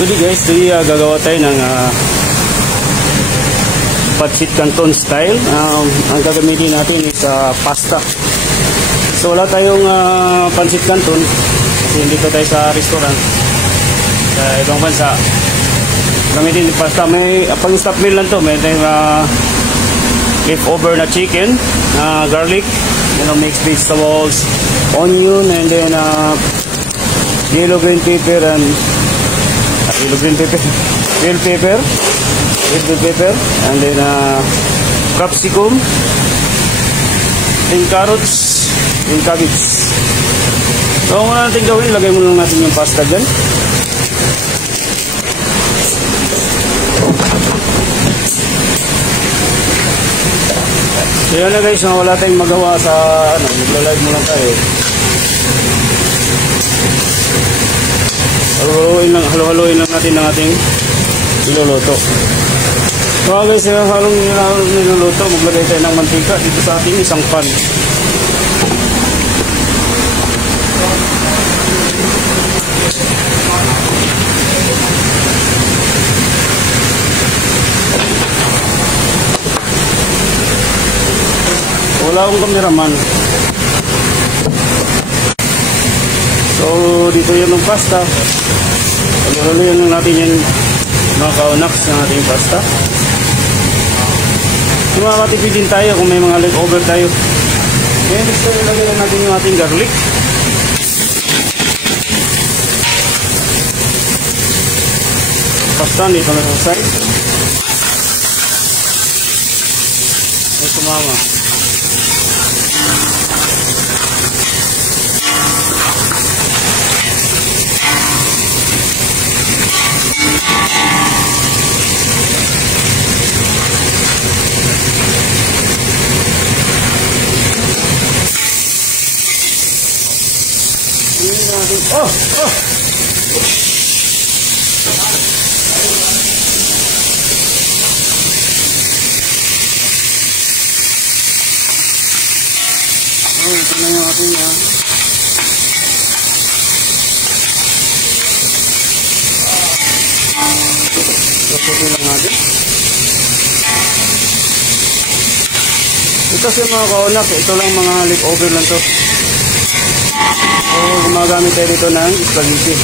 Jadi guys, gagawa tayo ng pancit canton style. Ang gagamitin natin is pasta. So wala tayong pancit canton kasi dito tayo sa restaurant sa ibang bansa. Gamitin yung pasta. May pang stop meal lang to. May tayong leftover na chicken, garlic, mixed vegetables, onion, and then yellow green pepper and bell pepper, red bell pepper, and then capsicum, and carrots, and cabbage. So, ang muna natin gawin, lagay muna natin yung pasta dyan. So, yan na guys, wala tayong magawa sa, magla-live mo lang tayo. Halo-haloin lang natin ang ating iluluto. So guys, halong niluluto, maglagay tayo ng mantika dito sa ating isang pan. Wala akong cameraman. So dito yun ang pasta. Halo-haloin lang natin yung mga kaunaks ng ating pasta. Makakatipid din tayo kung may mga leftover tayo. Ngayon gusto nilagay lang natin yung ating garlic. Pasta dito na sa side. Ay sumama. Oh! Ito na yung ating lutuin lang natin. Ito sa mga kaunak, ito lang mga leftover lang to. So, gumagamit tayo dito ng spaghetti.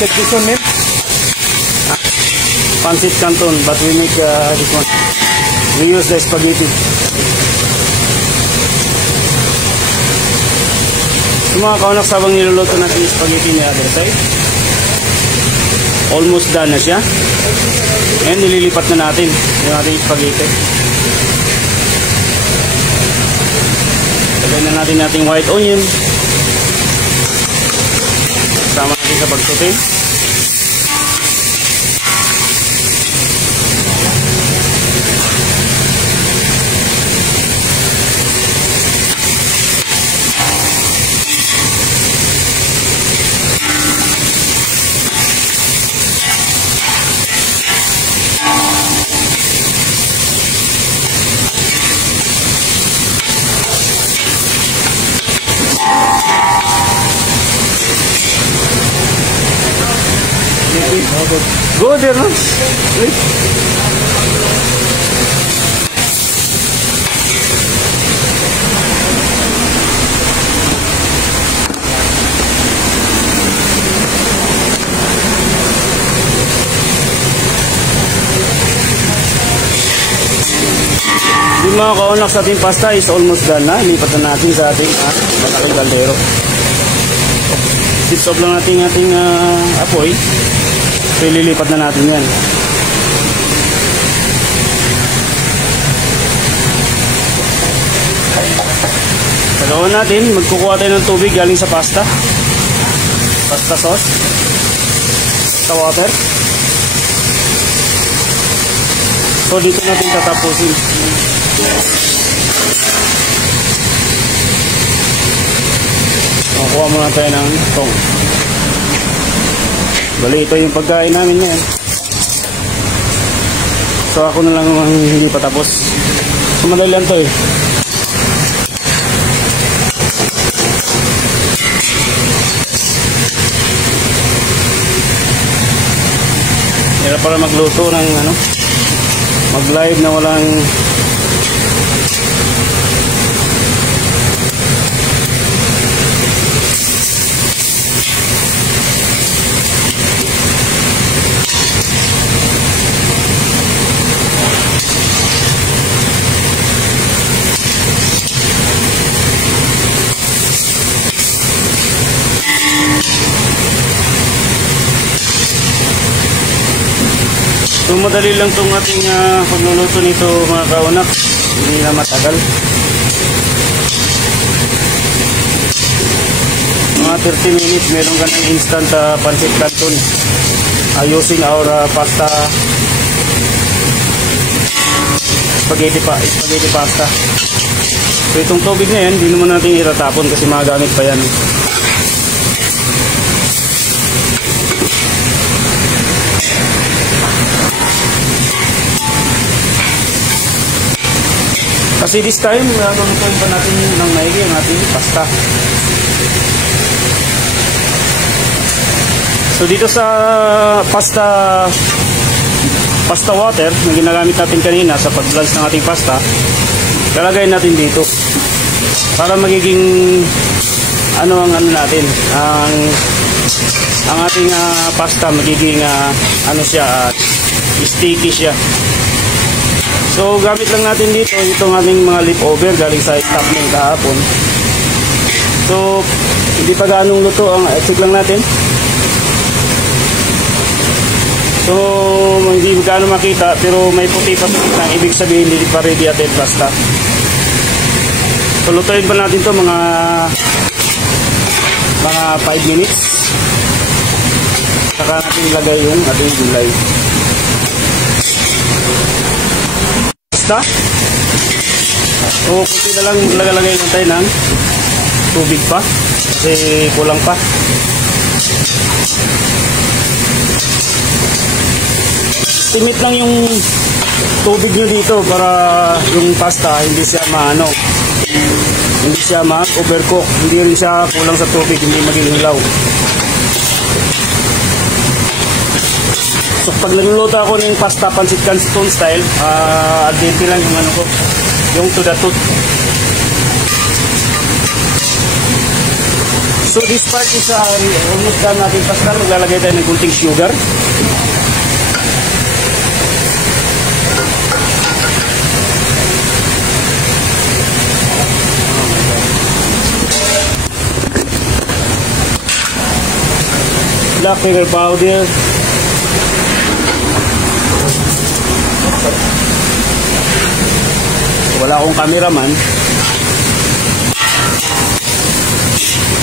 Check this one, man. Pancit canton, but we make this one. We use the spaghetti. Yung mga kaunak, sabang niluluto natin yung spaghetti ni other side. Almost done na siya. And nililipat na natin yung ating spaghetti. Lagyan na natin ating white onion. Sama natin sa pagsutin. Go there, no? Yung mga kaunak sa ating pasta is almost done na. Lipat na natin sa ating malaking kaldero. Stop lang natin ating apoy. So, ililipat na natin yan. Pagkawan natin, magkukuha tayo ng tubig galing sa pasta. Pasta sauce. Pasta water. So, dito natin tatapusin. Kuha muna tayo ng tong. Bali, ito yung pagkain namin ngayon. So ako na lang ang hindi pa tapos. So madali lang to eh. Hirap para magluto ng ano, mag-live na walang so madali lang itong ating pagluluto nito mga kaunak, hindi na matagal. Mga 30 minutes meron ka ng instant pancit canton using our pasta spaghetti pasta. So itong tubig na yan hindi naman natin iratapon kasi magagamit pa yan. Kasi this time, lulutuin pa natin ng maigi ang ating pasta. So dito sa pasta water na ginagamit natin kanina sa pag-blanch ng ating pasta, lalagay natin dito para magiging ano ang ano natin, ang ating pasta magiging ano siya, sticky siya. So gamit lang natin dito itong ating mga leftover galing sa stock ng kahapon. So hindi pa ganong luto, ang check lang natin. So hindi gaano makita pero may puti pa na, ibig sabihin hindi pa ready at pasta. So lutuin pa natin to mga 5 minutes. Saka natin ilagay yung ating gulay. So kunti na lang lagay lang tayo ng tubig pa kasi kulang pa. Estimate lang yung tubig nyo dito para yung pasta hindi siya hindi siya ma-overcook, hindi rin siya kulang sa tubig, hindi maging hilaw. So pag nagluluto ako ng pasta pancit canton style, al dente lang yung ano ko, yung to the tooth. So this part is almost done natin pasta. Maglalagay tayo ng kunting sugar. Black pepper powder. Wala akong cameraman,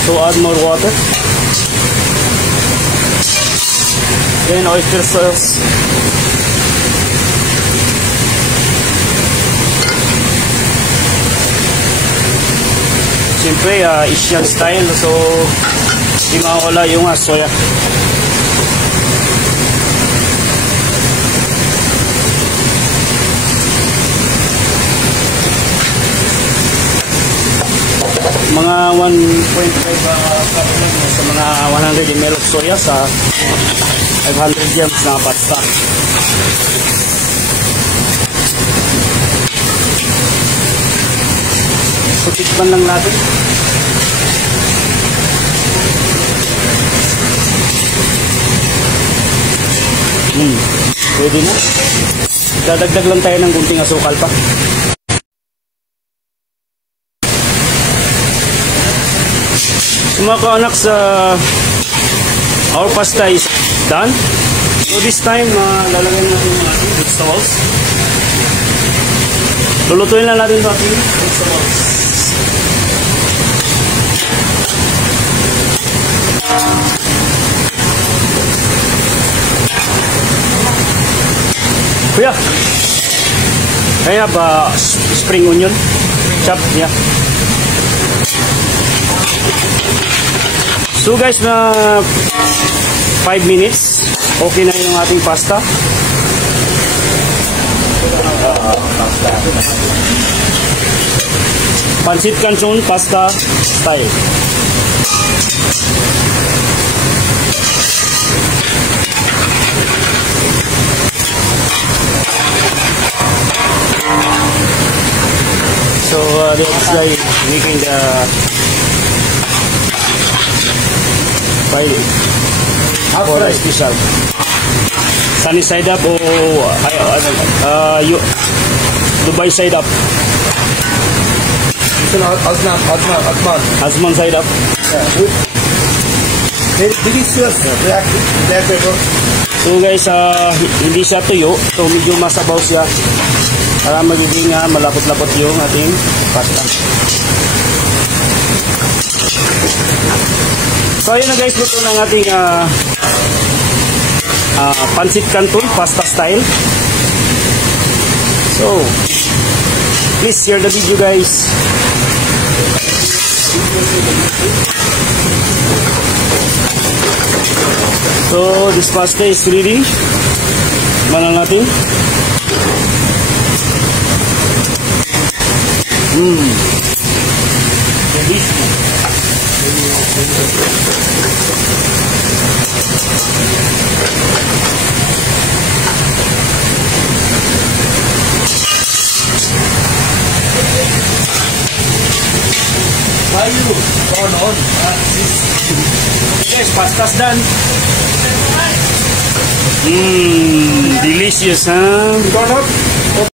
so add more water. Then oyster sauce. Siyempre Asian style, so hindi makakawala yung soya. Mga 1.5 cup lang sa mga 100 ml of soya sa 500 grams na pasta. So tikman lang natin. Pwede na. Dadagdag lang tayo ng kunting asukal pa. Mga kaanak, sa our pasta is done. So this time lalagyan natin yung ating vegetables. Lulutuin lang natin yung ating vegetables. Kuya, kaya ba spring onion? Chop niya. So guys, 5 minutes. Okay na yung ating pasta. Pancit Canton pasta style. So this guy making the filing for a special sunny side up o Dubai side up. Azman side up. Very delicious. Black pepper. So guys, hindi siya tuyo. So medyo masabaw siya para magiging malapot-lapot yung ating pasta. So ayun na guys, luto ng ating Pancit Canton pasta style. So please share the video guys. So this pasta is ready. Mana natin? Guys, pasta's done. Delicious, huh?